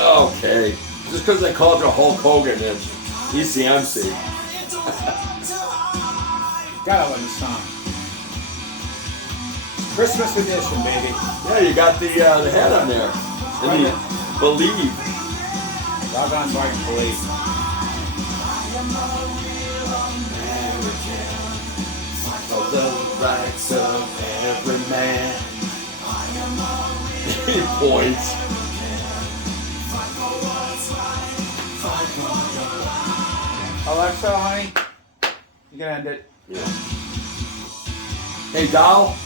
Okay. Just because they called you Hulk Hogan and he's the MC. Gotta love the song. Christmas edition, baby. Yeah, you got the hat on there. And you believe. Doggone right, believe. Of the rights of every man. He points. Alexa, honey, you can end it. Yeah. Hey, doll.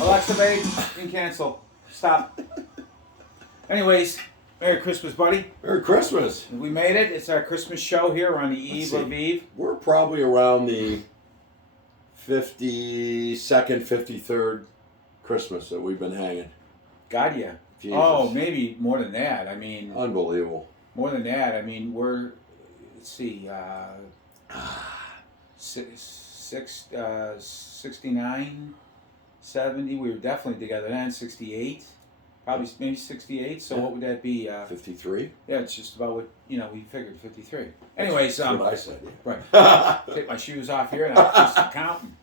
Alexa, babe, you can cancel. Stop. Anyways, Merry Christmas, buddy. Merry Christmas. We made it. It's our Christmas show here. We're on the eve of Eve. We're probably around the 52nd, 53rd Christmas that we've been hanging. God, yeah. Jesus. Oh, maybe more than that. I mean, Unbelievable. more than that. I mean, we're, let's see, 69, 70. We were definitely together then. 68, probably maybe 68. So what would that be? 53? Yeah, it's just about what, we figured 53. Anyways, That's what I said. Yeah. right. Take my shoes off here and I'll just counting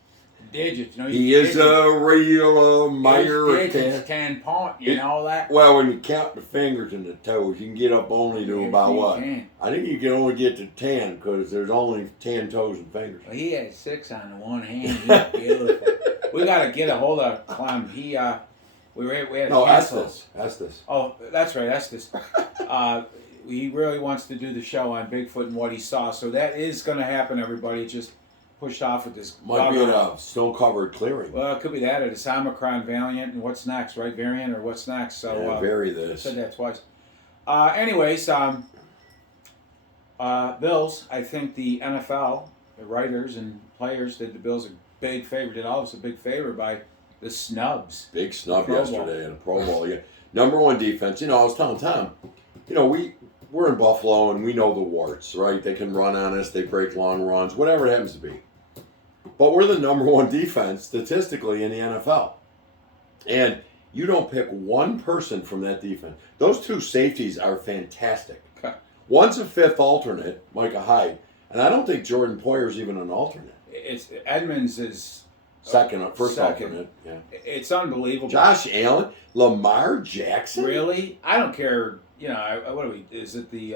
digits. He is a real American. Digits can point, all that. Well, when you count the fingers and the toes, you can get up only to Yes, about you what? can. I think you can only get to 10 because there's only 10 toes and fingers. Well, he had 6 on the one hand. He's beautiful. We got to get a hold of Clem. We had to No, cancel. Estes. Oh, that's right, Estes. He really wants to do the show on Bigfoot and what he saw, so that is going to happen. Everybody just pushed off with this. Might be in a snow-covered clearing. Well, it could be that, or this Omicron variant, and what's next, right? Variant or what's next? So Yeah, vary this. I said that twice. Anyways, Bills. I think the NFL, the writers and players did the Bills a big favor. Did all of us a big favor by the snubs. Big snub Pro Bowl. yesterday in a Pro Bowl. Yeah. Number one defense. I was telling Tom, we're in Buffalo and we know the warts, right? They can run on us. They break long runs, whatever it happens to be. But we're the number one defense statistically in the NFL. And you don't pick one person from that defense. Those two safeties are fantastic. Okay. One's a fifth alternate, Micah Hyde, and I don't think Jordan Poyer's even an alternate. It's Edmonds is First second. alternate. Yeah. It's unbelievable. Josh Allen, Lamar Jackson. Really? I don't care. What are we? Is it the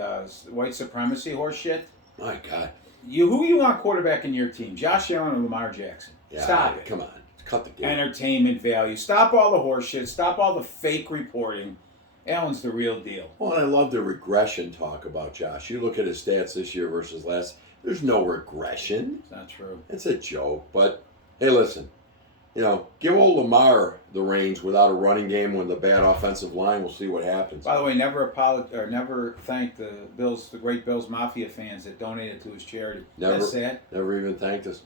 white supremacy horse shit? My God. Who you want quarterback in your team? Josh Allen or Lamar Jackson? Yeah, Stop it. Come on. Cut the game. Entertainment value. Stop all the horse shit. Stop all the fake reporting. Allen's the real deal. Well, and I love the regression talk about Josh. You look at his stats this year versus last. There's no regression. It's not true. It's a joke. But hey, listen. Give old Lamar the reins without a running game with a bad offensive line. We'll see what happens. By the way, never thank the great Bills Mafia fans that donated to his charity. That's sad. Never even thanked us.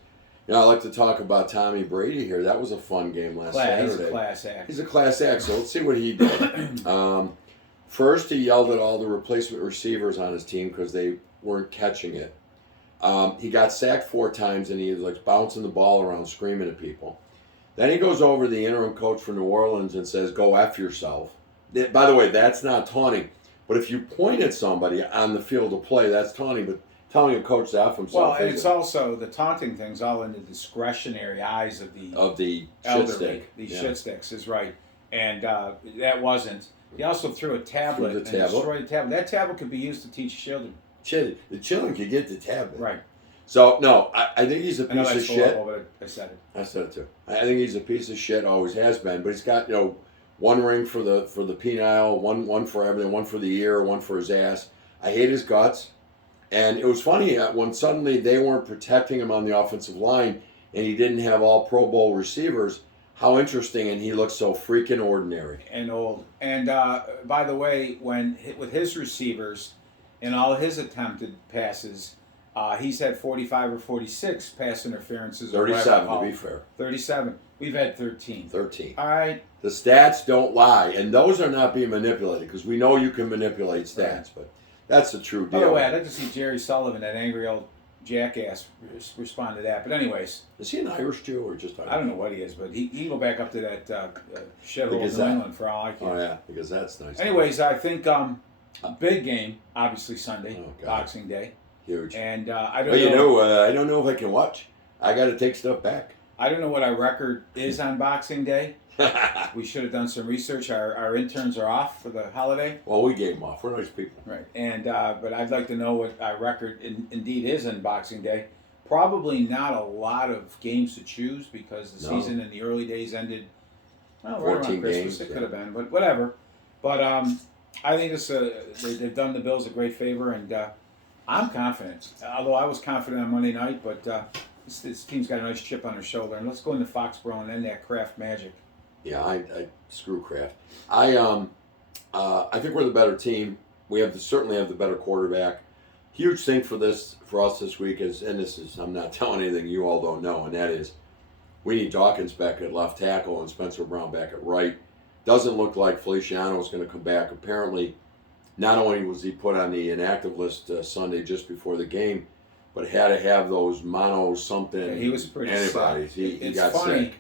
I'd like to talk about Tommy Brady here. That was a fun game last Saturday. He's a class act. He's a class act, so let's see what he did. First, he yelled at all the replacement receivers on his team because they weren't catching it. He got sacked 4 times, and he was bouncing the ball around, screaming at people. Then he goes over to the interim coach for New Orleans and says, "Go F yourself." By the way, that's not taunting. But if you point at somebody on the field of play, that's taunting. But telling a coach to F himself. Well, and it's also the taunting thing's all in the discretionary eyes of the shit elderly. stick. The shit sticks is right, and that wasn't. He also threw a tablet and destroyed the tablet. That tablet could be used to teach children. The children could get the tablet. Right. So no, I think he's a piece of shit. But I said it. I said it too. I think he's a piece of shit. Always has been. But he's got one ring for the penile, one for everything, one for the ear, one for his ass. I hate his guts. And it was funny when suddenly they weren't protecting him on the offensive line, and he didn't have all Pro Bowl receivers. How interesting! And he looked so freaking ordinary and old. And by the way, with his receivers and all his attempted passes. He's had 45 or 46 pass interferences. 37, to be fair. 37. We've had 13. 13. All right. The stats don't lie, and those are not being manipulated because we know you can manipulate stats, but that's the true deal. By the way, I'd like to see Jerry Sullivan, that angry old jackass respond to that. But anyways, Is he an Irish Jew or just Irish? I don't know what he is, but he can go back up to that shithole in New Gazette. England for all I care. Oh yeah, because that's nice. Anyways, I think a big game, obviously Sunday, Oh, God. Boxing Day, Huge. and I don't Well, you know. know, I don't know if I can watch. I got to take stuff back. I don't know what our record is on Boxing Day. We should have done some research. Our interns are off for the holiday. Well, we gave them off. We're nice people. Right. And but I'd like to know what our record indeed is on Boxing Day. Probably not a lot of games to choose because the No. season in the early days ended. Well, right 14 around Christmas. games, It yeah. could have been, but whatever. But I think they've done the Bills a great favor, and I'm confident. Although I was confident on Monday night, but this team's got a nice chip on their shoulder. And let's go into Foxborough and end that Kraft magic. Yeah, I screw Kraft. I think we're the better team. We certainly have the better quarterback. Huge thing for us this week is, and this is, I'm not telling anything you all don't know, and that is we need Dawkins back at left tackle and Spencer Brown back at right. Doesn't look like Feliciano is going to come back. Apparently, not only was he put on the inactive list Sunday just before the game, but had to have those mono something Yeah, he was pretty antibodies. sick. He It's got funny sick.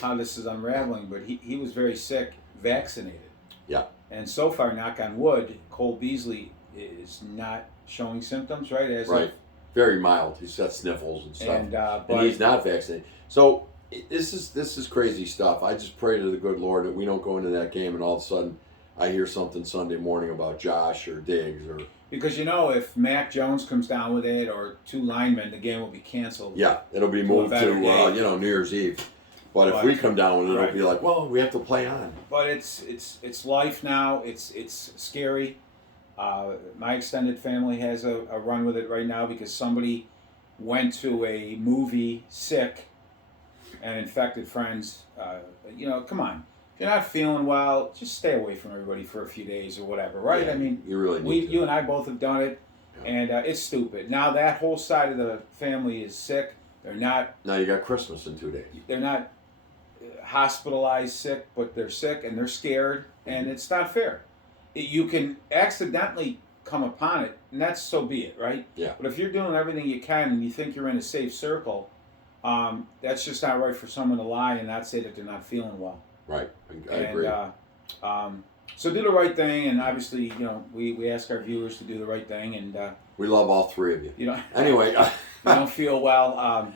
how this is unraveling, but he was very sick, vaccinated. Yeah. And so far, knock on wood, Cole Beasley is not showing symptoms, right? Right. Very mild. He's got sniffles and stuff. And And but he's not vaccinated. So this is crazy stuff. I just pray to the good Lord that we don't go into that game and all of a sudden I hear something Sunday morning about Josh or Diggs or because if Mac Jones comes down with it or two linemen, the game will be canceled. yeah, it'll be To a moved better to day. New Year's Eve. But if But- we come down with it, right. it'll be like, well, we have to play on. But it's life now. It's scary. My extended family has a run with it right now because somebody went to a movie sick and infected friends. Come on. If you're not feeling well, just stay away from everybody for a few days or whatever, right? Yeah, I mean, you really need to. you and I both have done it, Yeah. and it's stupid. Now that whole side of the family is sick. They're not Now you got Christmas in 2 days. hospitalized sick, but they're sick and they're scared, and it's not fair. You can accidentally come upon it, and that's so be it, right? Yeah. But if you're doing everything you can and you think you're in a safe circle, that's just not right for someone to lie and not say that they're not feeling well. Right. I agree. So do the right thing, and obviously, we ask our viewers to do the right thing, and We love all three of you. Anyway, you don't feel well,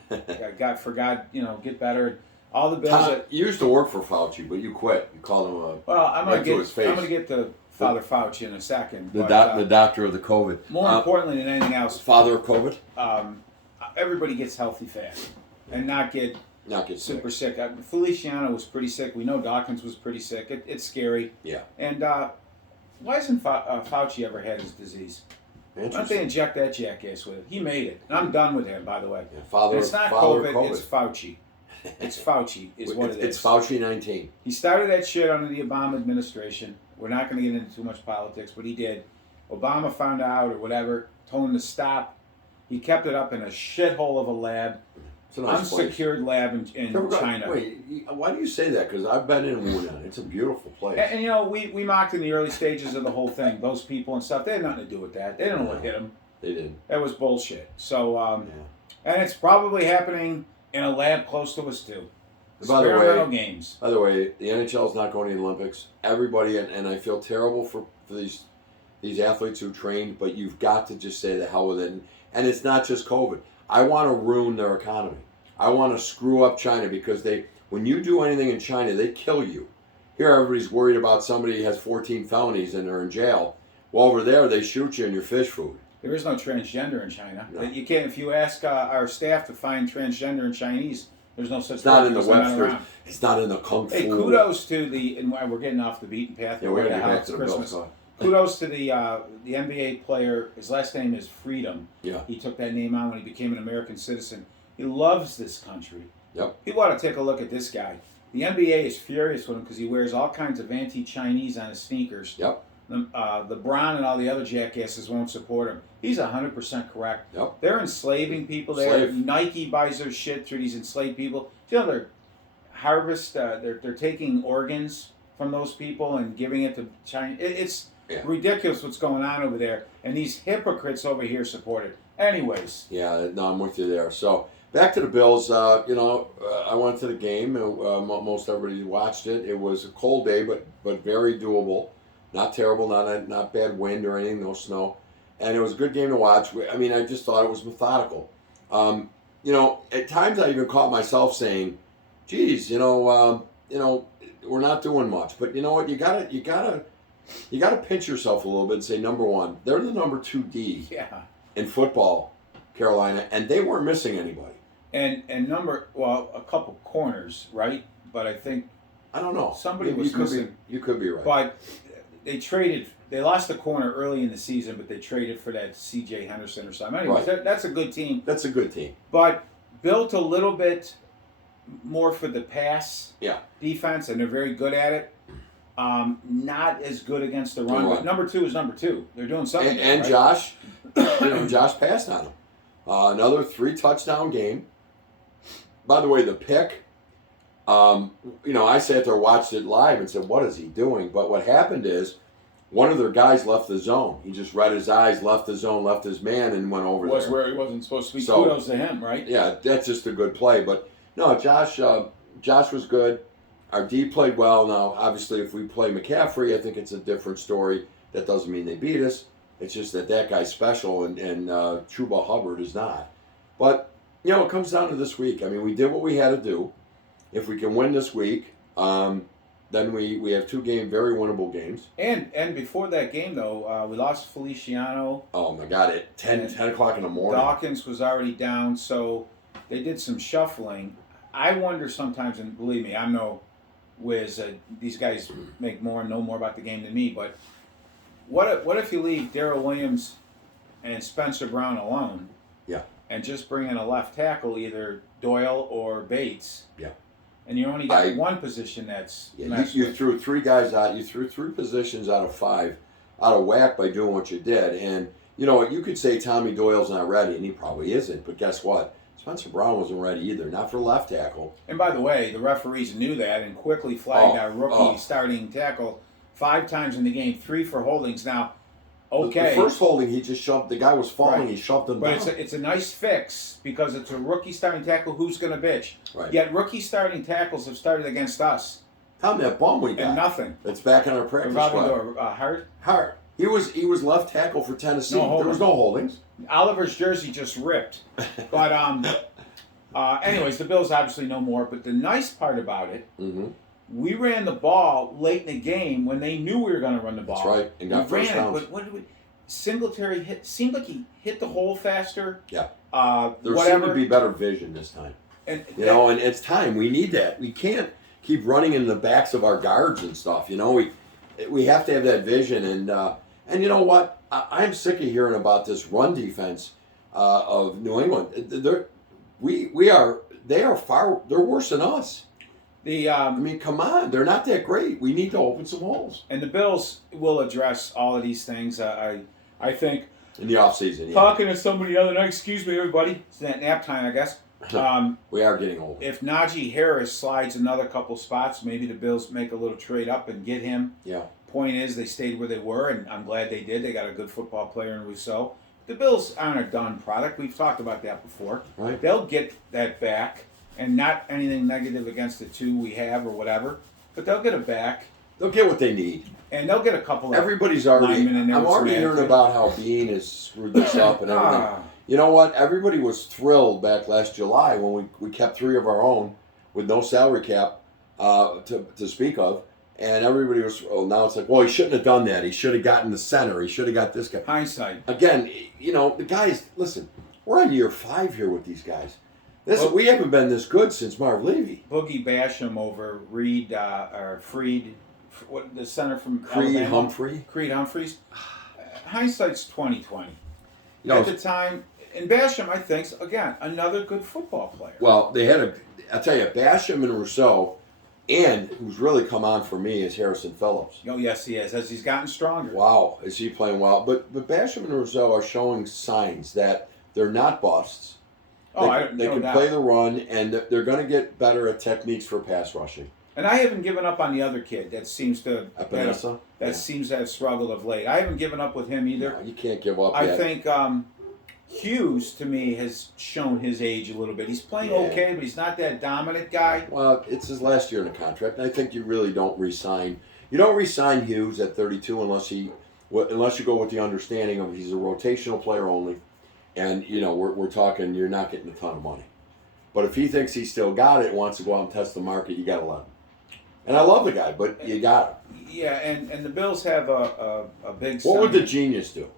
get better. All the bills. Tom, you used to work for Fauci, but you quit. You called him Well, I'm right to his face. gonna get to Father Fauci in a second. the but, doctor of the COVID. more importantly than anything else, Father of COVID? everybody gets healthy fast and not get Not get super sick. Feliciano was pretty sick. We know Dawkins was pretty sick. It's scary. Yeah. And why hasn't Fauci ever had his disease? Why don't they Interesting. inject that jackass with it? He made it. And I'm done with him, by the way. Yeah, Father It's not Father COVID, it's Fauci. It's Fauci is what it is. It's Fauci 19. He started that shit under the Obama administration. We're not going to get into too much politics, but he did. Obama found out or whatever, told him to stop. He kept it up in a shithole of a lab, It's a nice place. unsecured lab in China. Wait, why do you say that? Because I've been in Wuhan. It's a beautiful place. And we mocked in the early stages of the whole thing. Those people and stuff, they had nothing to do with that. They didn't know what hit them. They didn't. That was bullshit. So, Yeah. and it's probably happening in a lab close to us too. By the way- Experimental games. By the way, the NHL is not going to the Olympics. Everybody, and I feel terrible for these athletes who trained, but you've got to just say the hell with it. And it's not just COVID. I want to ruin their economy. I want to screw up China because when you do anything in China, they kill you. Here, everybody's worried about somebody who has 14 felonies and they're in jail. Well, over there, they shoot you in your fish food. There is no transgender in China. No. You can't. If you ask our staff to find transgender in Chinese, there's no such. It's not thing in the because they're not Webster's. around. It's not in the Kung Fu. Hey, kudos to and we're getting off the beaten path. Yeah, we're Right going to now, get back it's to the Christmas. Bills. Kudos to the NBA player. His last name is Freedom. Yeah. He took that name on when he became an American citizen. He loves this country. Yep. People ought to take a look at this guy. The NBA is furious with him because he wears all kinds of anti-Chinese on his sneakers. Yep. LeBron and all the other jackasses won't support him. He's 100% correct. Yep. They're enslaving people there. Slave. Nike buys their shit through these enslaved people. You know, they're taking organs from those people and giving it to China. It's Yeah. Ridiculous what's going on over there, and these hypocrites over here support it. Anyways, Yeah, no, I'm with you there. So back to the Bills. I went to the game. Most everybody watched it. It was a cold day, but very doable. Not terrible. Not bad wind or anything. No snow, and it was a good game to watch. I mean, I just thought it was methodical. At times I even caught myself saying, "Geez, we're not doing much." But you know what? You gotta pinch yourself a little bit and say, number one, they're the number 2 D yeah. in football, Carolina, and they weren't missing anybody. And a couple corners, right? But I think I don't know. somebody You was could missing. you could be right. But they lost the corner early in the season, but they traded for that C.J. Henderson or something. Anyways, Right. that's a good team. That's a good team. But built a little bit more for the pass Yeah. defense, and they're very good at it. Not as good against the run, Right. but number 2 is number 2. They're doing something. And right? Josh, Josh passed on him. Another 3 touchdown game. By the way, the pick. I sat there, watched it live, and said, "What is he doing?" But what happened is, one of their guys left the zone. He just read his eyes, left the zone, left his man, and went over was there. where he wasn't supposed to be. So- Kudos to him, right? Yeah, that's just a good play. But no, Josh was good. Our D played well. Now, obviously, if we play McCaffrey, I think it's a different story. That doesn't mean they beat us. It's just that guy's special, and Chuba Hubbard is not. But it comes down to this week. I mean, we did what we had to do. If we can win this week, then we have 2 very winnable games. And before that game, though, we lost Feliciano. Oh my God! At 10 o'clock in the morning. Dawkins was already down, so they did some shuffling. I wonder sometimes, and believe me, I'm no whiz. These guys know more about the game than me. But what if you leave Darrell Williams and Spencer Brown alone? Yeah. And just bring in a left tackle, either Doyle or Bates. Yeah. And you only got one position that's messed you with. threw 3 guys out. You threw 3 positions out of 5 out of whack by doing what you did. And you could say Tommy Doyle's not ready, and he probably isn't. But guess what? Spencer Brown wasn't ready either. Not for left tackle. And by the way, the referees knew that and quickly flagged our rookie starting tackle 5 times in the game, 3 for holdings. Now, okay. The first holding, he just shoved. The guy was falling. Right. He shoved him But down. it's a nice fix because it's a rookie starting tackle who's going to bitch. Right. Yet rookie starting tackles have started against us. Tom, that bum we got. And nothing. That's back on our practice squad. Hart. Hart. He was left tackle for Tennessee. No There was no holdings. Oliver's jersey just ripped. But anyways, the Bills obviously know more. But the nice part about it, Mm-hmm. we ran the ball late in the game when they knew we were going to run the ball. That's right. And got we first ran it, downs. but what did we? Singletary seemed like he hit the hole faster. Yeah. There seemed to be better vision this time. and And it's time. We need that. We can't keep running in the backs of our guards and stuff. We have to have that vision. And you know what? I'm sick of hearing about this run defense of New England. They're worse than us. I mean, come on. They're not that great. We need to open some holes. And the Bills will address all of these things. I think In the offseason, yeah. talking to somebody the other night. Excuse me, everybody. It's that nap time, I guess. We are getting old. If Najee Harris slides another couple spots, maybe the Bills make a little trade up and get him. Yeah. Point is, they stayed where they were, and I'm glad they did. They got a good football player in Rousseau. The Bills aren't a done product. We've talked about that before. Right. They'll get that back, and not anything negative against the 2 we have or whatever, but they'll get it back, They'll get what they need. and they'll get a couple of Everybody's already. linemen in there I'm with some already hearing attitude. about how Bean has screwed this up and everything. Ah, You know what? Everybody was thrilled back last July when we kept 3 of our own with no salary cap to speak of. And everybody was, now it's like, well, he shouldn't have done that. He should have gotten the center. He should have got this guy. hindsight. Again, the guys, listen, we're on year 5 here with these guys. We haven't been this good since Marv Levy. Boogie Basham over Reed, or Freed, what the center from Creed Alabama? Humphrey. Creed Humphreys. Hindsight's 20/20. You know, At the time, and Basham, I think, again, another good football player. well, I'll tell you, Basham and Rousseau, and who's really come on for me is Harrison Phillips. Oh, yes, he has, as he's gotten stronger. Wow, is he playing well? But Basham and Rousseau are showing signs that they're not busts. They can no doubt. play the run, and they're going to get better at techniques for pass rushing. And I haven't given up on the other kid that seems to Epinesa? that seems to have struggled of late. I haven't given up with him either. No, you can't give up I yet. think Hughes, to me, has shown his age a little bit. He's playing okay, but he's not that dominant guy. Well, it's his last year in the contract, and I think you really don't re-sign. You don't re-sign Hughes at 32 unless you go with the understanding of he's a rotational player only, and we're talking you're not getting a ton of money. But if he thinks he's still got it and wants to go out and test the market, you got to let him. And I love the guy, but you got him. Yeah, and the Bills have a big. What would the genius do?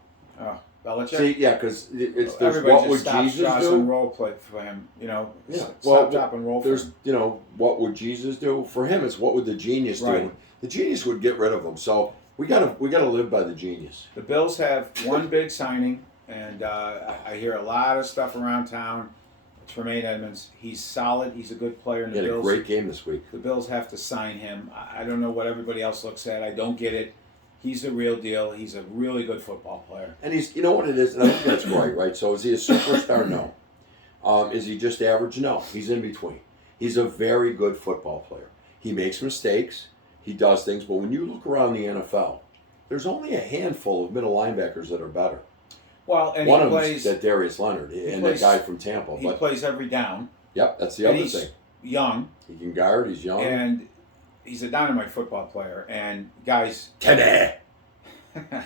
Belichick? See, yeah, because there's Everybody what just would stops Jesus shots do? and roll play for him. Yeah. Stop, Well, drop, and roll for There's, him. what would Jesus do? For him, it's what would the genius do? Right. The genius would get rid of him. So we gotta live by the genius. The Bills have one big signing, and I hear a lot of stuff around town. Tremaine Edmonds, he's solid. He's a good player in He the had a Bills. great game this week. The Bills have to sign him. I don't know what everybody else looks at. I don't get it. He's the real deal. He's a really good football player. And he's, you know what it is, and I think that's right? So is he a superstar? No. Is he just average? No. He's in between. He's a very good football player. He makes mistakes. He does things. But when you look around the NFL, there's only a handful of middle linebackers that are better. Well, and One he of plays. them's that Darius Leonard and plays- that guy from Tampa. He But plays every down. yep, that's the And other he's thing. young, He can guard. He's young. and he's a dynamite football player. And guys, Teddy.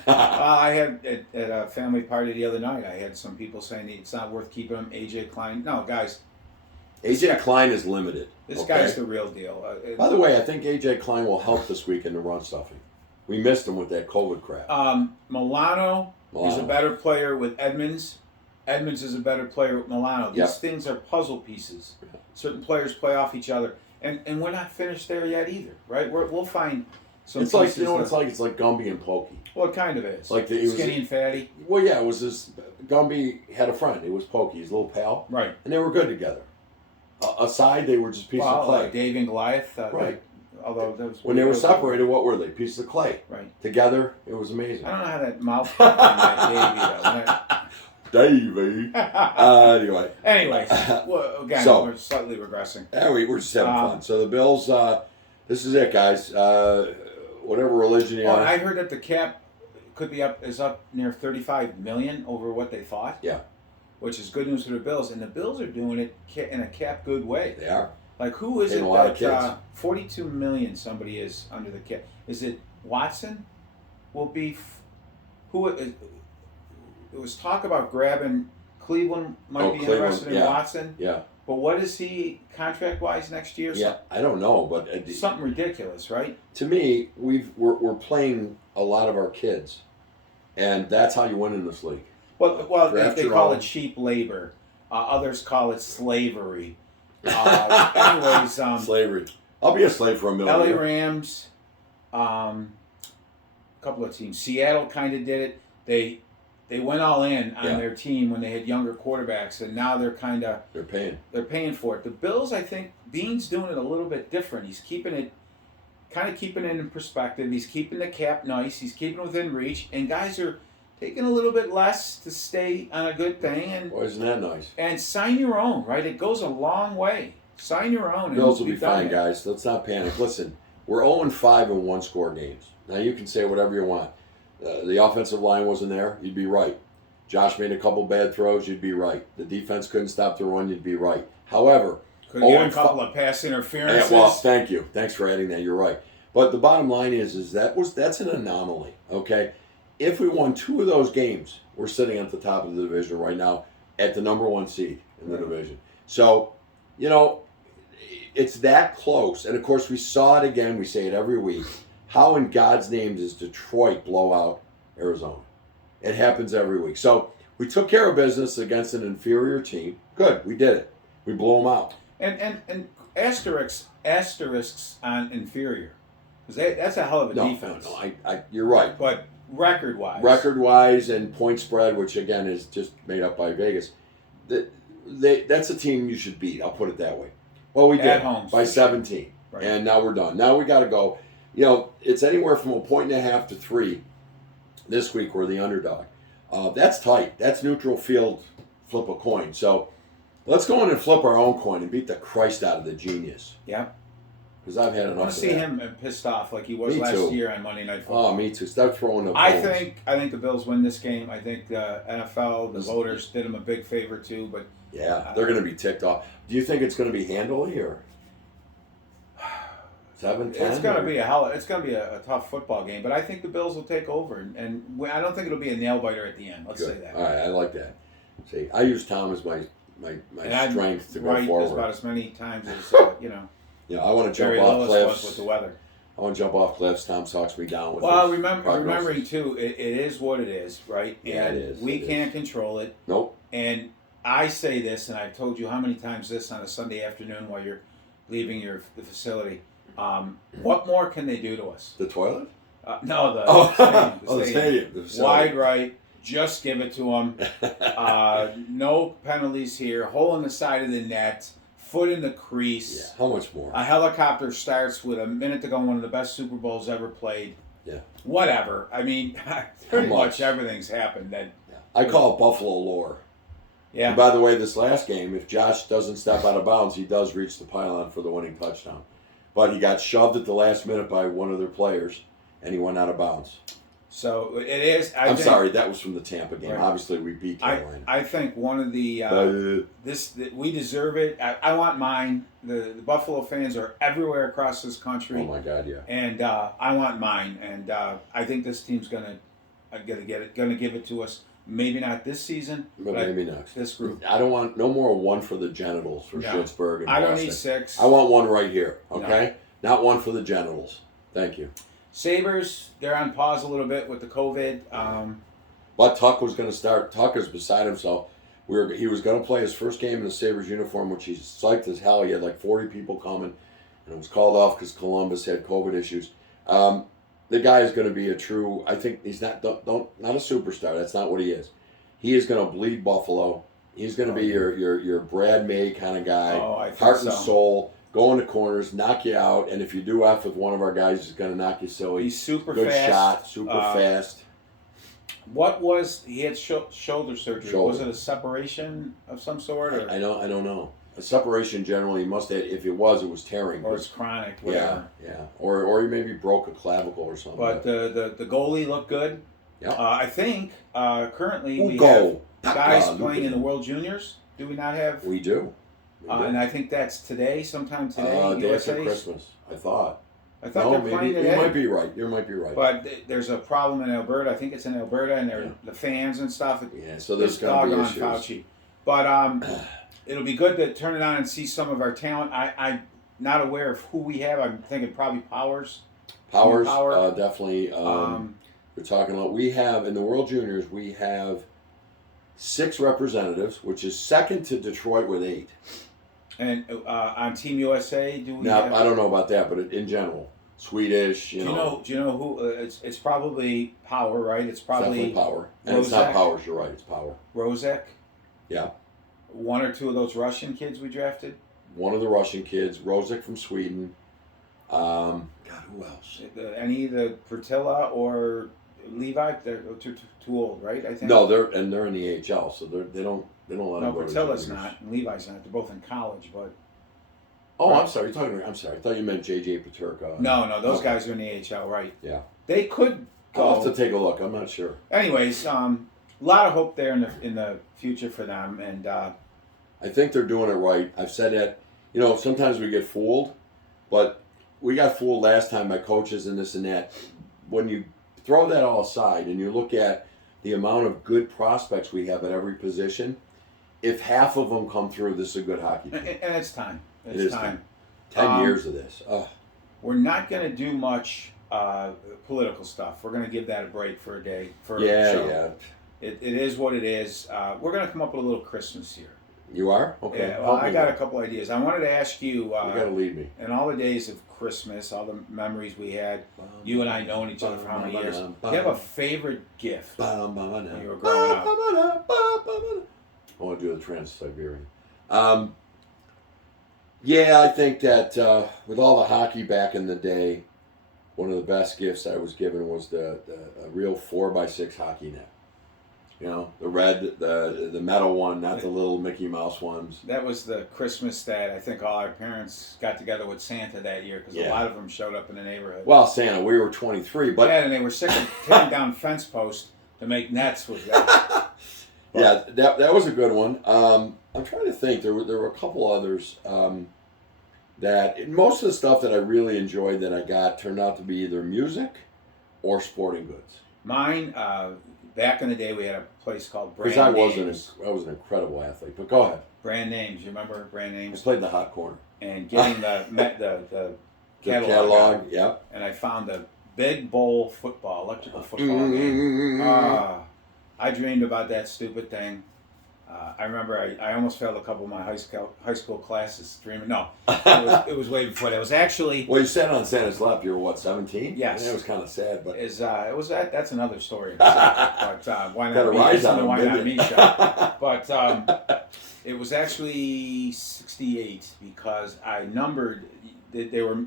I had at a family party the other night. I had some people saying it's not worth keeping him. AJ Klein. No, guys, AJ Klein is limited. this okay? guy's the real deal. By the way, I think AJ Klein will help this week in the run stuffing. We missed him with that COVID crap. Milano is a better player with Edmonds. Edmonds is a better player with Milano. These Yep. things are puzzle pieces. Certain players play off each other, and we're not finished there yet either, right? We'll find some. It's like pieces you know what that- it's like. It's like Gumby and Pokey. Well, it kind of is. Like it was skinny and fatty. Well, yeah, it was this. Gumby had a friend. It was Pokey, his little pal, Right. and they were good together. Aside, they were just pieces of clay. Dave and Goliath. Right. Although that was When they were separated, what were they? Pieces of clay. Right. Together, it was amazing. I don't know how that mouth came from that Davey. Anyway. Anyways, well, again, So- we're slightly regressing. Yeah, we're just having fun. So the Bills, this is it, guys. Whatever religion you Well, are. I heard that the cap is up near 35 million over what they thought. Yeah. Which is good news for the Bills, and the Bills are doing it in a cap good way. They are. Like who is Paying it a lot of that kids. 42 million somebody is under the cap? Is it Watson? Will be it was talk about grabbing Cleveland might be Cleveland, interested in yeah. Watson. Yeah. But what is he contract wise next year? Yeah. I don't know, but Something ridiculous, right? to me, we're playing a lot of our kids, and that's how you win in this league. Well, Draft they your call own. it cheap labor. Others call it slavery. Anyways, Slavery. I'll be a slave for a LA million. Rams, a couple of teams. Seattle kind of did it. They went all in on Yeah. their team when they had younger quarterbacks, and now they're They're paying. for it. The Bills, I think, Beane's doing it a little bit different. He's keeping it in perspective. He's keeping the cap nice. He's keeping it within reach, and guys are taking a little bit less to stay on a good thing, and Boy, isn't that nice? sign your own. Right, it goes a long way. Sign your own. Bills will and be we've done fine, it. guys. Let's not panic. Listen, we're 0-5 in one-score games. Now, you can say whatever you want. The offensive line wasn't there. You'd be right. Josh made a couple bad throws. You'd be right. The defense couldn't stop the run. You'd be right. However, Could get a 0-5 couple of pass interferences. well, thank you. Thanks for adding that. You're right. But the bottom line is that's an anomaly, okay? If we won 2 of those games, we're sitting at the top of the division right now at the number 1 seed in the division. So, it's that close. And, of course, we saw it again. We say it every week. How in God's name does Detroit blow out Arizona? It happens every week. So we took care of business against an inferior team. Good. We did it. We blew them out. And asterisks on inferior. Because that's a hell of a defense. No, you're right. But record-wise. Record-wise and point spread, which again is just made up by Vegas, that's a team you should beat. I'll put it that way. Well, we did At home, by 17, Right. and now we're done. Now we got to go. It's anywhere from 1.5 to 3. This week we're the underdog. That's tight. That's neutral field. Flip a coin. So let's go in and flip our own coin and beat the Christ out of the genius. Yeah. because I've had I enough want of to see that. him pissed off like he was Me last too. year on Monday Night Football. Oh, me too. Start throwing the I bones. think the Bills win this game. I think the NFL, the This- voters did him a big favor too. But Yeah, they're going to be ticked off. Do you think it's going to be handily or 7-10? it's going to be a tough football game. But I think the Bills will take over, and I don't think it'll be a nail biter at the end. Let's say Good. that. All right, I like that. See, I use Tom as my And I'd strength to go write forward. about as many times as Yeah, I want to jump Jerry off Lewis was cliffs. with the weather. I want to jump off cliffs. Tom talks me down with Well, his prognosis. remembering too, it is what it is, right? Yeah, and it is. We It can't control it. Nope. And I say this, and I've told you how many times this on a Sunday afternoon while you're leaving the facility. What more can they do to us? The toilet? No, the Oh, stadium. the stadium. The facility. Wide right. Just give it to them. No penalties here. Hole in the side of the net. Foot in the crease. Yeah. How much more? A helicopter starts with a minute to go. One of the best Super Bowls ever played. Yeah. Whatever. I mean, pretty How much much? everything's happened. That. I call it Buffalo lore. Yeah. And by the way, this last game, if Josh doesn't step out of bounds, he does reach the pylon for the winning touchdown. But he got shoved at the last minute by one of their players, and he went out of bounds. So it is. I'm sorry, that was from the Tampa game. Right. Obviously, we beat Carolina. I think one of the we deserve it. I want mine. The Buffalo fans are everywhere across this country. Oh my God, yeah. And I want mine, and I think this team's gonna get it, gonna give it to us. Maybe not this season, But maybe next. this group. I don't want no more one for the genitals for No. Schittsburg and I don't Boston. need 6. I want one right here, okay? Not one for the genitals. Thank you. Sabres, they're on pause a little bit with the COVID. But Tuck was going to start. Tuck is beside himself. He was going to play his first game in the Sabres uniform, which he's psyched as hell. He had like 40 people coming, and it was called off because Columbus had COVID issues. The guy is going to be a true. I think he's not not a superstar. That's not what he is. He is going to bleed Buffalo. He's going to be your Brad May kind of guy. I think Heart so. and soul. Go in the corners, knock you out, and if you do F with one of our guys, he's going to knock you silly. He's super Good fast. shot, super fast. What was he had shoulder surgery? Shoulder. Was it a separation of some sort, or I don't know. A separation generally must have. If it was tearing. it's chronic? Yeah, Whatever. yeah. Or he maybe broke a clavicle or something. But the goalie looked good. Yeah. I think currently we Go. have guys playing in the World Juniors. Do we not have? We do. We do. And I think that's today, sometime today. Day after USA. Christmas, I thought. I thought No, they're maybe playing you today. might be right. You might be right. But there's a problem in Alberta. I think it's in Alberta, and Yeah. the fans and stuff. Yeah, so there's This going to doggone be issues. Fauci. But it'll be good to turn it on and see some of our talent. I'm not aware of who we have. I'm thinking probably Powers. Powers, Power. definitely. We're talking about. We have in the World Juniors. We have 6 representatives, which is second to Detroit with 8. And on Team USA, do we Now have? I don't know about that, but in general, Swedish. You know, Do you know who? It's probably Power, right? It's probably definitely Power, and it's not Rozak. Powers. You're right. It's Power. Rozek. Yeah. One or two of those Russian kids we drafted. One of the Russian kids, Rozek from Sweden. God, who else? Any of the Pertilla or Levi? They're too old, right? I think. No, they're in the AHL, so they don't let No, them go to Pertilla's juniors. not. And Levi's not. They're both in college, but Oh, Right. I'm sorry. I'm sorry. I thought you meant JJ Paterka. no, those Okay. guys are in the AHL, right? Yeah. They could I'll have go. to take a look. I'm not sure. Anyways, a lot of hope there in the future for them, and I think they're doing it right. I've said that. You know, sometimes we get fooled, but we got fooled last time by coaches and this and that. When you throw that all aside and you look at the amount of good prospects we have at every position, if half of them come through, this is a good hockey and team. it's time. It It's is time. 10 years of this. Ugh. We're not going to do much political stuff. We're going to give that a break for a day. For a show. Yeah. It is what it is. We're going to come up with a little Christmas here. You are? Okay. Yeah, well, Help I me got a there. couple ideas. I wanted to ask you, You got to lead me. in all the days of Christmas, all the memories we had, you and I knowing each other for how many years, do you have a favorite gift when you were growing up? I want to do the Trans-Siberian. Yeah, I think that with all the hockey back in the day, one of the best gifts I was given was a real 4x6 hockey net. You know, the red, the metal one, not the little Mickey Mouse ones. That was the Christmas that I think all our parents got together with Santa that year because a lot of them showed up in the neighborhood. Well, Santa, we were 23, but yeah, and they were sick of taking down fence posts to make nets with that. yeah, that was a good one. I'm trying to think. There were a couple others that most of the stuff that I really enjoyed that I got turned out to be either music or sporting goods. Mine, back in the day, we had a place called Brand Because Names. I was an incredible athlete. But go ahead. Brand Names. You remember Brand I Names? played the hot corner. And getting the The catalog out. yeah. And I found the Big Bowl football, electrical football game. I dreamed about that stupid thing. I remember I almost failed a couple of my high school classes dreaming. No, it was way before that. It was actually Well, you sat on Santa's lap. You were what, 17? Yes. Yeah, it was kind of sad, but it was that's another story. But why Got a not me? rise on him, Why not didn't me? you? Shot. But it was actually 68 because I numbered. They were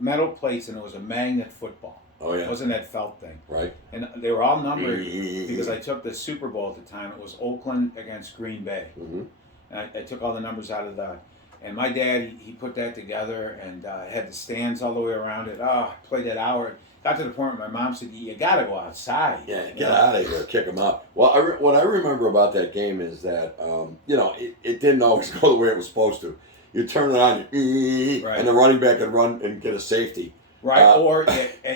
metal plates and it was a magnet football. Oh It yeah, wasn't that felt thing. right. And they were all numbered because I took the Super Bowl at the time. It was Oakland against Green Bay. Mm-hmm. And I took all the numbers out of the. And my dad, he put that together and had the stands all the way around it. Played that hour. Got to the point where my mom said, "You got to go outside." Yeah, get out of here, kick them out. Well, what I remember about that game is that it didn't always go the way it was supposed to. You turn it on, Right. and the running back could run and get a safety. Right, or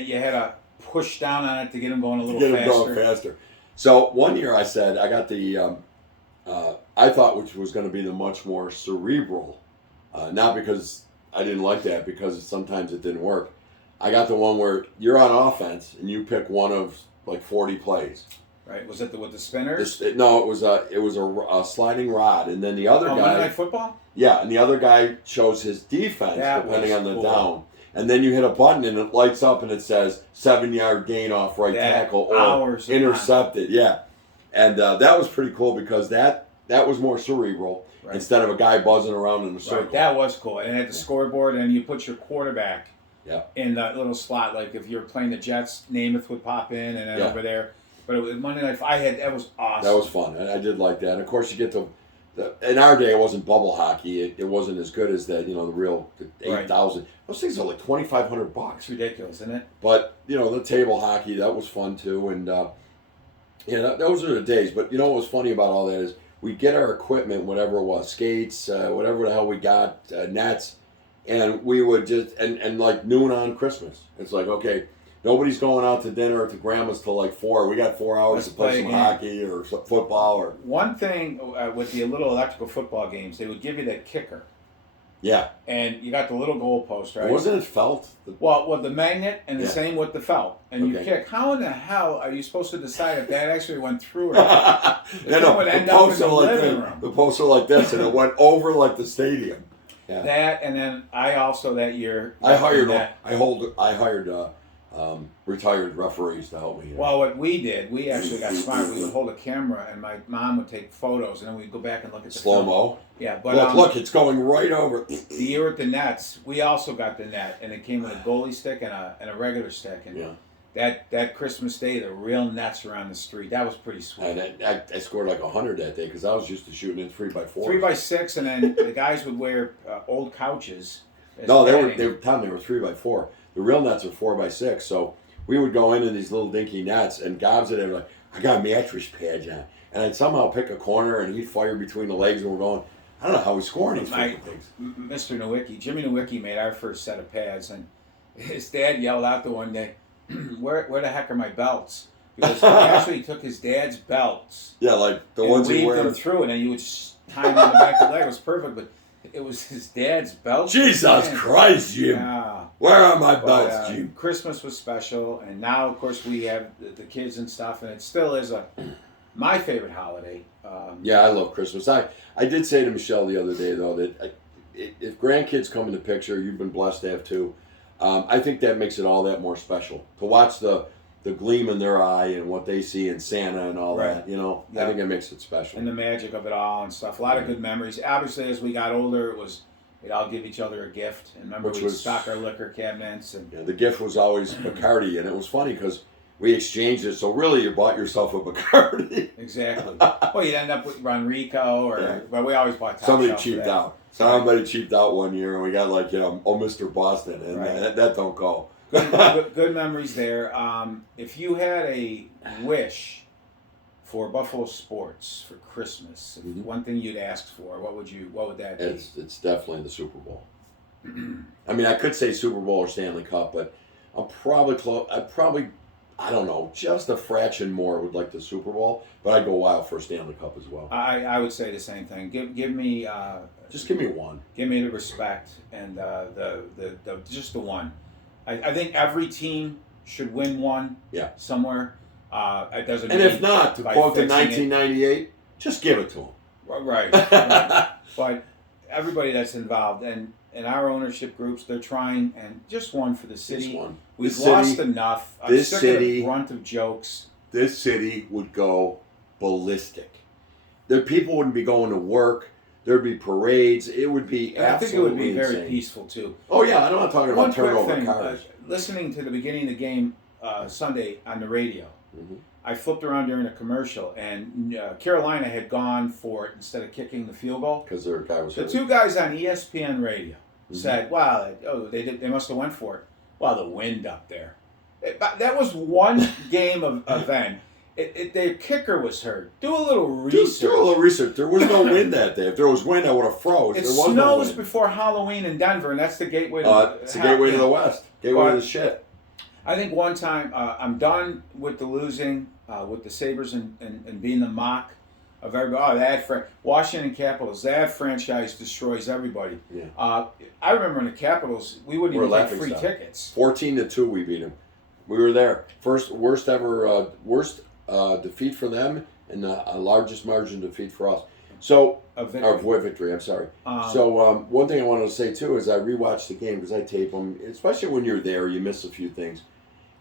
you had to push down on it to get them going a little Get faster. them going faster. So one year I said I got the I thought which was going to be the much more cerebral, not because I didn't like that, because sometimes it didn't work. I got the one where you're on offense and you pick one of like 40 plays. Right, was it with the spinners? No, it was a sliding rod, and then the other Monday guy. Night Football? Yeah, and the other guy chose his defense That depending was on the cool. down. And then you hit a button and it lights up and it says 7-yard gain off right tackle or hours of intercepted. Yeah, and that was pretty cool because that was more cerebral Right. instead of a guy buzzing around in a circle. Right, that was cool. And at the scoreboard, and you put your quarterback Yeah. in that little slot. Like if you were playing the Jets, Namath would pop in, and then Yeah. over there. But it was Monday Night. That was awesome. That was fun. I did like that. And of course, you get the in our day, it wasn't bubble hockey. It wasn't as good as the real 8,000. Those things are like $2,500. It's ridiculous, isn't it? But the table hockey, that was fun too. And those are the days. But what was funny about all that is we get our equipment, whatever it was, skates, whatever the hell we got, nets, and we would just and like noon on Christmas. It's like, okay, nobody's going out to dinner at the grandma's till like 4. We got 4 hours Let's to play play a some game. hockey or some football or One thing with the little electrical football games, they would give you that kicker, yeah. and you got the little goalpost, right? Wasn't it felt? Well, with the magnet, and the Yeah. same with the felt, and you Okay. kick. How in the hell are you supposed to decide if that actually went through or not? No, would the end up in posts are the like living this. room. The posts are like this, and it went over like the stadium. Yeah. That, and then I also that year I hired that. retired referees to help me. Well, what we did, we actually got smart. We would hold a camera, and my mom would take photos, and then we'd go back and look at the Slow film. mo. Yeah, but Look, it's going right over. the year at the Nets, we also got the net, and it came with a goalie stick and a regular stick, and Yeah. that Christmas Day, the real Nets around the street. That was pretty sweet. And I scored like 100 that day because I was used to shooting in 3x4. 3x6, and then the guys would wear old couches. as No, they padding. were 3x4. The real nets are 4x6. So we would go into these little dinky nets, and Gobs would have like, I got mattress pads on, and I'd somehow pick a corner, and he'd fire between the legs, and we're going. I don't know how he's scoring these freaking things. Mr. Nowicki, Jimmy Nowicki made our first set of pads, and his dad yelled out the one day, where the heck are my belts? Because he actually took his dad's belts Yeah, like the and ones he weaved wears. them through, and then you would tie them on the back of the leg. It was perfect, but it was his dad's belts. Jesus Man. Christ, Jim! Yeah. Where are my But, belts, Jim? Christmas was special, and now, of course, we have the kids and stuff, and it still is my favorite holiday. Yeah, I love Christmas. I did say to Michelle the other day, though, that if grandkids come in the picture, you've been blessed to have two. I think that makes it all that more special. To watch the gleam in their eye and what they see in Santa and all Right. that, I Yeah. think it makes it special. And the magic of it all and stuff. A lot of good memories. Obviously, as we got older, we'd all give each other a gift. And remember, Which we'd was- stock our liquor cabinets. And The gift was always Bacardi, and it was funny because we exchanged it. So really, you bought yourself a Bacardi. Exactly. Well, you'd end up with Ronrico, or but we always bought Top Somebody Shelf for cheaped that. out. Somebody cheaped out one year, and we got like Mr. Boston, and Right. that don't go. Good memories there. If you had a wish for Buffalo sports for Christmas, if Mhm. one thing you'd ask for, what would that be? It's definitely the Super Bowl. I mean, I could say Super Bowl or Stanley Cup, but I'm probably close. I don't know, just a fraction more would like the Super Bowl, but I'd go wild for a Stanley Cup as well. I would say the same thing. Give me Just give me one. give me the respect and the just the one. I think every team should win one. Yeah. Somewhere. It doesn't. And mean if not, to by quote the fixing it. 1998, just give it to them. Right. Right. But everybody that's involved and our ownership groups, they're trying, and just one for the city. Just one. We've This lost city- enough. I'm this sick of city- the brunt of jokes. This city would go ballistic. The people wouldn't be going to work. There'd be parades. It would be And I think it would be absolutely very insane. peaceful too. Oh yeah, I'm not talking One about quick turnover thing: cars. listening to the beginning of the game Sunday on the radio, Mhm. I flipped around during a commercial, and Carolina had gone for it instead of kicking the field goal. Because their guy was The hurt. two guys on ESPN radio Mhm. said, "Wow, they must have went for it." Well, the wind up there. That was one game of event. The kicker was hurt. Do a little research. Do a little research. There was no wind that day. If there was wind, I would have froze. It There was no snows wind. before Halloween in Denver, and that's the gateway to It's the gateway to the West. Gateway to the shit. I think one time I'm done with the losing, with the Sabres and being the mock of everybody. Oh, Washington Capitals, that franchise destroys everybody. Yeah. I remember in the Capitals, we wouldn't We're even take laughing free stock. tickets. 14-2, we beat them. We were there. Worst ever defeat for them, and the largest margin defeat for us. So, victory. I'm sorry. One thing I wanted to say too is I rewatched the game because I tape them, especially when you're there, you miss a few things.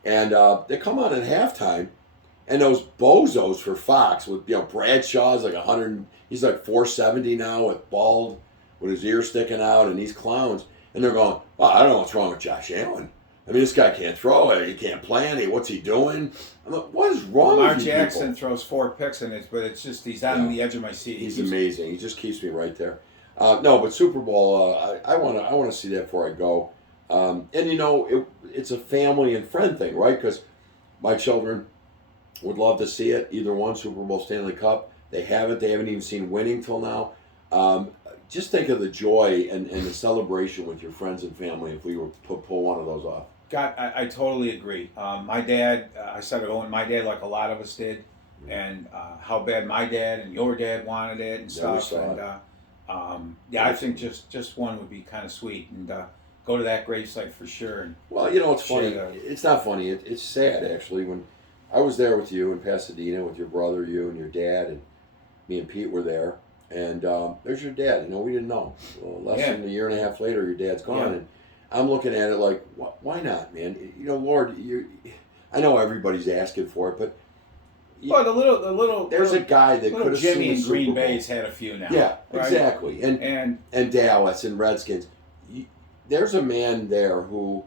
And they come on at halftime, and those bozos for Fox with Bradshaw's like 100, he's like 470 now with bald, with his ear sticking out, and these clowns, and they're going, "Oh, I don't know what's wrong with Josh Allen. I mean, this guy can't throw it. He can't plan it. What's he doing?" I'm like, "What is wrong Lamar with you Jackson people?" throws 4 picks in it, but it's just he's on the edge of my seat. He's amazing. He just keeps me right there. No, but Super Bowl, I want to see that before I go. And it's a family and friend thing, right? Because my children would love to see it. Either one, Super Bowl, Stanley Cup. They haven't. They haven't even seen winning till now. Just think of the joy and the celebration with your friends and family if we were to pull one of those off. God, I totally agree. My dad, I started going. My dad, like a lot of us did, and how bad my dad and your dad wanted it and Yeah, we stuff. saw And I think just one would be kind of sweet, and go to that gravesite for sure. And Well, it's funny. It's not funny. It's sad, actually. When I was there with you in Pasadena with your brother, you and your dad, and me and Pete were there, and there's your dad. We didn't know. Well, less than a year and a half later, your dad's gone, and I'm looking at it like, why not, man? Lord, I know everybody's asking for it, but well, the little there's a guy that could have seen Jimmy the in Super Green Bowl. Bay's had a few now. Yeah, right? exactly, and Dallas and Redskins. There's a man there who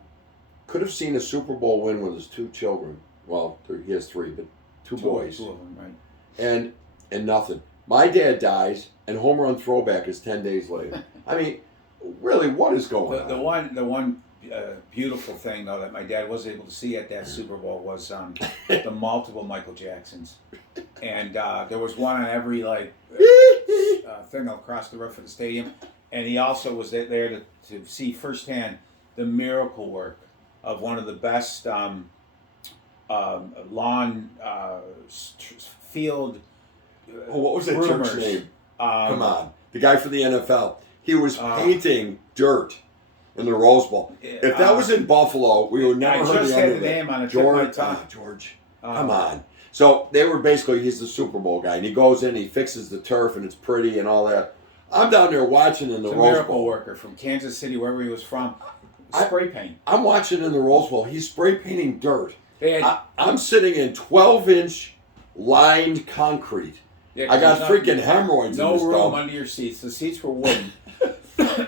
could have seen a Super Bowl win with his 2 children. Well, he has 3, but two boys. 2 of them, right? And nothing. My dad dies, and home run throwback is 10 days later. I mean, really, what is going on? The one beautiful thing though that my dad was able to see at that Super Bowl was the multiple Michael Jacksons, and there was one on every thing across the roof of the stadium, and he also was there to see firsthand the miracle work of one of the best lawn field. What was that groomers. church name? Come on, the guy for the NFL. He was painting dirt in the Rose Bowl. If that was in Buffalo, we would never heard the end of it. I just had the name on the tip of my tongue. George, come on. So they were he's the Super Bowl guy, and he goes in, he fixes the turf, and it's pretty and all that. I'm down there watching in the It's a Rose miracle Bowl. worker from Kansas City, wherever he was from. Spray paint. I'm watching in the Rose Bowl. He's spray painting dirt. And, I'm sitting in 12-inch lined concrete. I got freaking hemorrhoids in no this room dome. under your seats. The seats were wooden.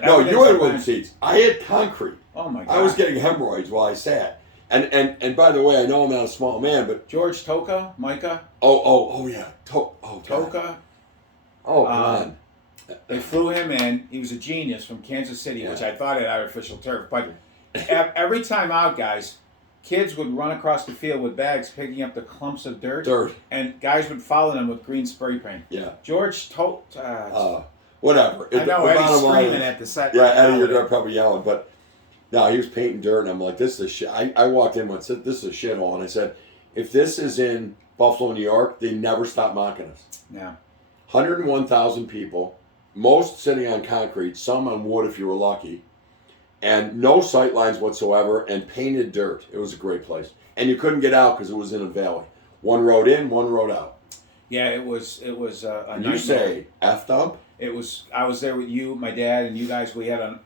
No, you had wooden seats. I had concrete. Oh my God! I was getting hemorrhoids while I sat. And by the way, I know I'm not a small man, but George Toka, Micah, oh yeah, God. Toka. Oh, come on. They flew him in. He was a genius from Kansas City, Yeah. which I thought had artificial turf. But every time out, guys, kids would run across the field with bags picking up the clumps of dirt, and guys would follow them with green spray paint. Yeah. George whatever. I know, The Eddie's bottom line screaming is- at the set. Yeah, Eddie, you're probably yelling, but no, he was painting dirt, and I'm like, this is a shit. I walked in and said, this is a shithole, and I said, if this is in Buffalo, New York, they never stop mocking us. Yeah. 101,000 people, most sitting on concrete, some on wood if you were lucky, and no sight lines whatsoever, and painted dirt. It was a great place, and you couldn't get out because it was in a valley. One road in, one road out. Yeah, it was a And nightmare. you say F dump? It was. I was there with you, my dad, and you guys. We had an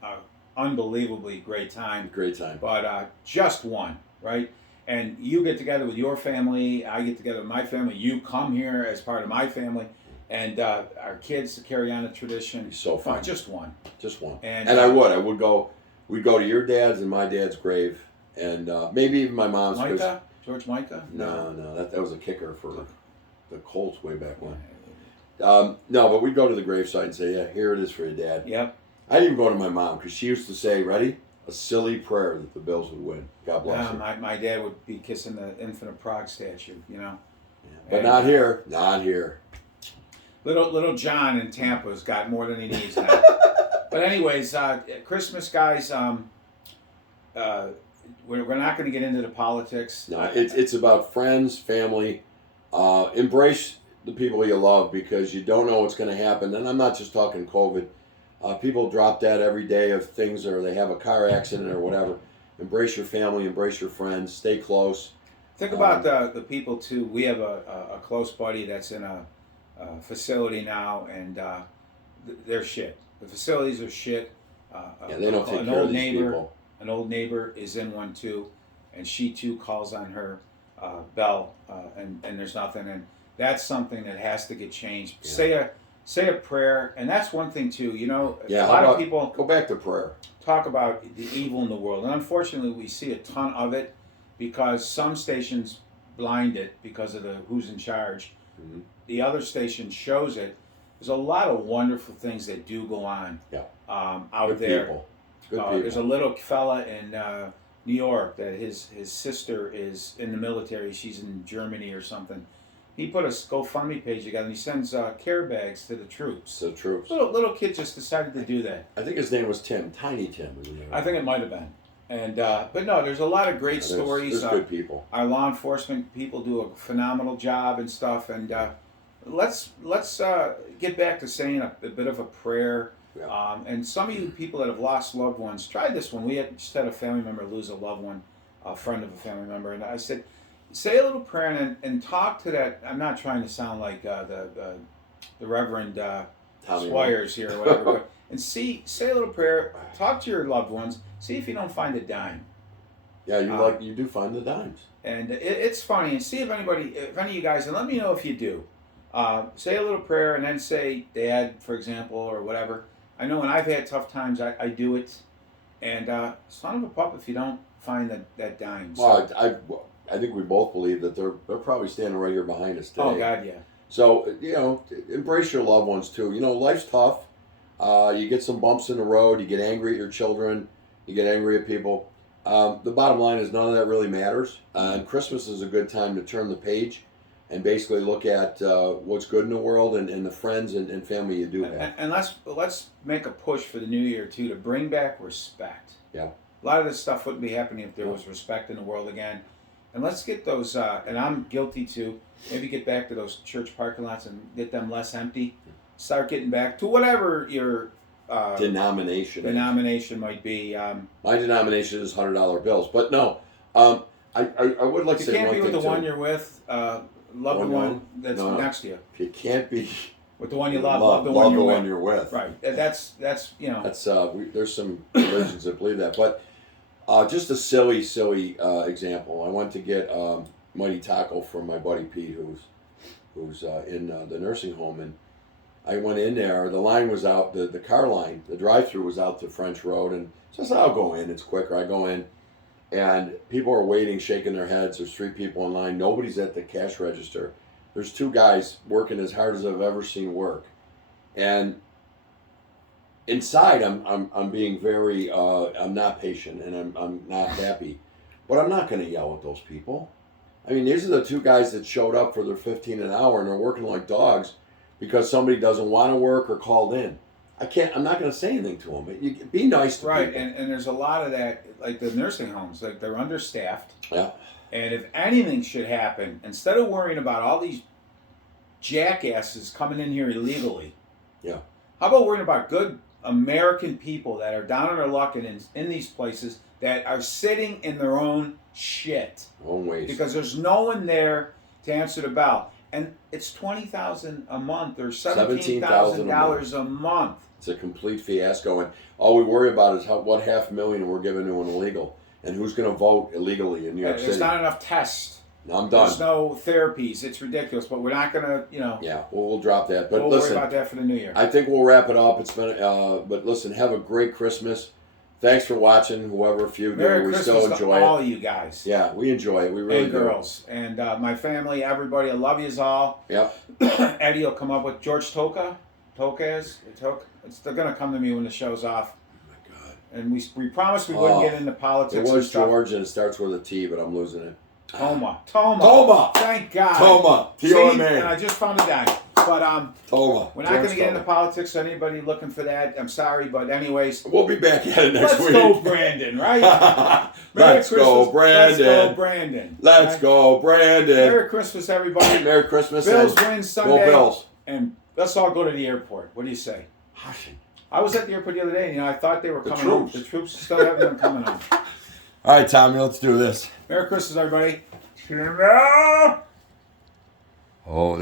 unbelievably great time. Great time. But just one, right? And you get together with your family. I get together with my family. You come here as part of my family, and our kids to carry on the tradition. It's so fun. Just one. Just one. And I would go. We'd go to your dad's and my dad's grave, and maybe even my mom's. Micah, George Micah. No, that was a kicker for the Colts way back when. No, but we'd go to the gravesite and say, yeah, here it is for your dad. Yep. I'd even go to my mom because she used to say, ready? A silly prayer that the Bills would win. God bless her. My dad would be kissing the Infinite Prague statue, you know. Yeah. But not here. Not here. Little John in Tampa's got more than he needs now. But anyways, Christmas, guys. We're not going to get into the politics. No, it's about friends, family. Embrace the people you love because you don't know what's going to happen. And I'm not just talking COVID. People drop dead every day of things, or they have a car accident or whatever. Embrace your family, embrace your friends, stay close. Think about the people too. We have a close buddy that's in a facility now, and they're shit. The facilities are shit. They don't take care of these people. An old neighbor is in one too, and she too calls on her bell, and there's nothing. And that's something that has to get changed. Yeah. Say a prayer, and that's one thing too. You know, yeah, a lot of people go back to prayer. Talk about the evil in the world, and unfortunately, we see a ton of it because some stations blind it because of the who's in charge. Mm-hmm. The other station shows it. There's a lot of wonderful things that do go on out Good there. People. Good people. There's a little fella in New York that his sister is in the military. She's in Germany or something. He put a GoFundMe page together and he sends care bags to the troops. The troops. Little kid just decided to do that. I think his name was Tim. Tiny Tim. I think it might have been. And but no, there's a lot of great stories. There's good people. Our law enforcement people do a phenomenal job and stuff. And let's get back to saying a bit of a prayer. Yeah. And some of you people that have lost loved ones, try this one. We just had a family member lose a loved one, a friend of a family member, and I said, say a little prayer and talk to that. I'm not trying to sound like the Reverend Squires here or whatever, but, and say a little prayer. Talk to your loved ones. See if you don't find a dime. Yeah, you do find the dimes. And it's funny. And see if any of you guys, and let me know if you do. Say a little prayer and then say Dad, for example, or whatever. I know when I've had tough times, I do it. And son of a pup if you don't find that dime. Well, I think we both believe that they're probably standing right here behind us today. Oh God, yeah. So embrace your loved ones too. Life's tough. You get some bumps in the road. You get angry at your children. You get angry at people. The bottom line is none of that really matters. And Christmas is a good time to turn the page and basically look at what's good in the world and the friends and family you do have. And let's make a push for the new year too to bring back respect. Yeah. A lot of this stuff wouldn't be happening if there was respect in the world again. And let's get those, and I'm guilty too, maybe get back to those church parking lots and get them less empty. Start getting back to whatever your denomination might be. My denomination is $100 bills. But no, I would like to say one thing. You can't be with the too. one you're with. Love the one that's next to you. If you can't be with the one you love the one you're with. Right. That's That's there's some religions that believe that. But just a silly example. I went to get Mighty Taco from my buddy Pete, who's in the nursing home, and I went in there. The line was out. The car line, the drive-through was out to French Road, and so I said, I'll go in. It's quicker. I go in. and people are waiting, shaking their heads. There's 3 people in line. Nobody's at the cash register. There's 2 guys working as hard as I've ever seen work, and inside I'm being very I'm not patient and I'm not happy, but I'm not going to yell at those people. I mean, these are the 2 guys that showed up for their 15 an hour and they're working like dogs because somebody doesn't want to work or called in. I'm not going to say anything to them. You be nice to Right, people. and there's a lot of that, like the nursing homes, like they're understaffed. Yeah. And if anything should happen, instead of worrying about all these jackasses coming in here illegally, Yeah. how about worrying about good American people that are down on their luck and in these places that are sitting in their own shit Own ways. because there's no one there to answer the bell, and it's $20,000 a month or $17,000 a month. It's a complete fiasco, and all we worry about is what $500,000 we're giving to an illegal, and who's going to vote illegally in New York There's City. not enough tests. I'm done. There's no therapies. It's ridiculous, but we're not going to, Yeah, we'll drop that. But we'll listen, worry about that for the new year. I think we'll wrap it up. It's been, but listen, have a great Christmas. Thanks for watching, whoever, if you Merry do. We Christmas still enjoy to all it. of you guys. Yeah, we enjoy it. We really And do. girls. And my family, everybody, I love yous all. Yep. Eddie will come up with George Tokaz. They're going to come to me when the show's off. Oh my God. And we promised we wouldn't get into politics It and was stuff. George, and it starts with a T, but I'm losing it. Toma. Thank God. Toma. See, T-O-M-A. and I just found a dime. But Toma. we're not going to get into politics. So anybody looking for that, I'm sorry. But anyways, We'll be back at it next let's week. go, Brandon. Right? Merry Let's go, Christmas. Brandon. Let's go, Brandon. Let's Right? go, Brandon. Merry Christmas, everybody. Merry Christmas. Bills and win Go Sunday. Bills. And let's all go to the airport. What do you say? I was at the airport the other day, and I thought they were The coming home. troops. The troops still haven't been coming home. All right, Tommy, let's do this. Merry Christmas, everybody. Oh,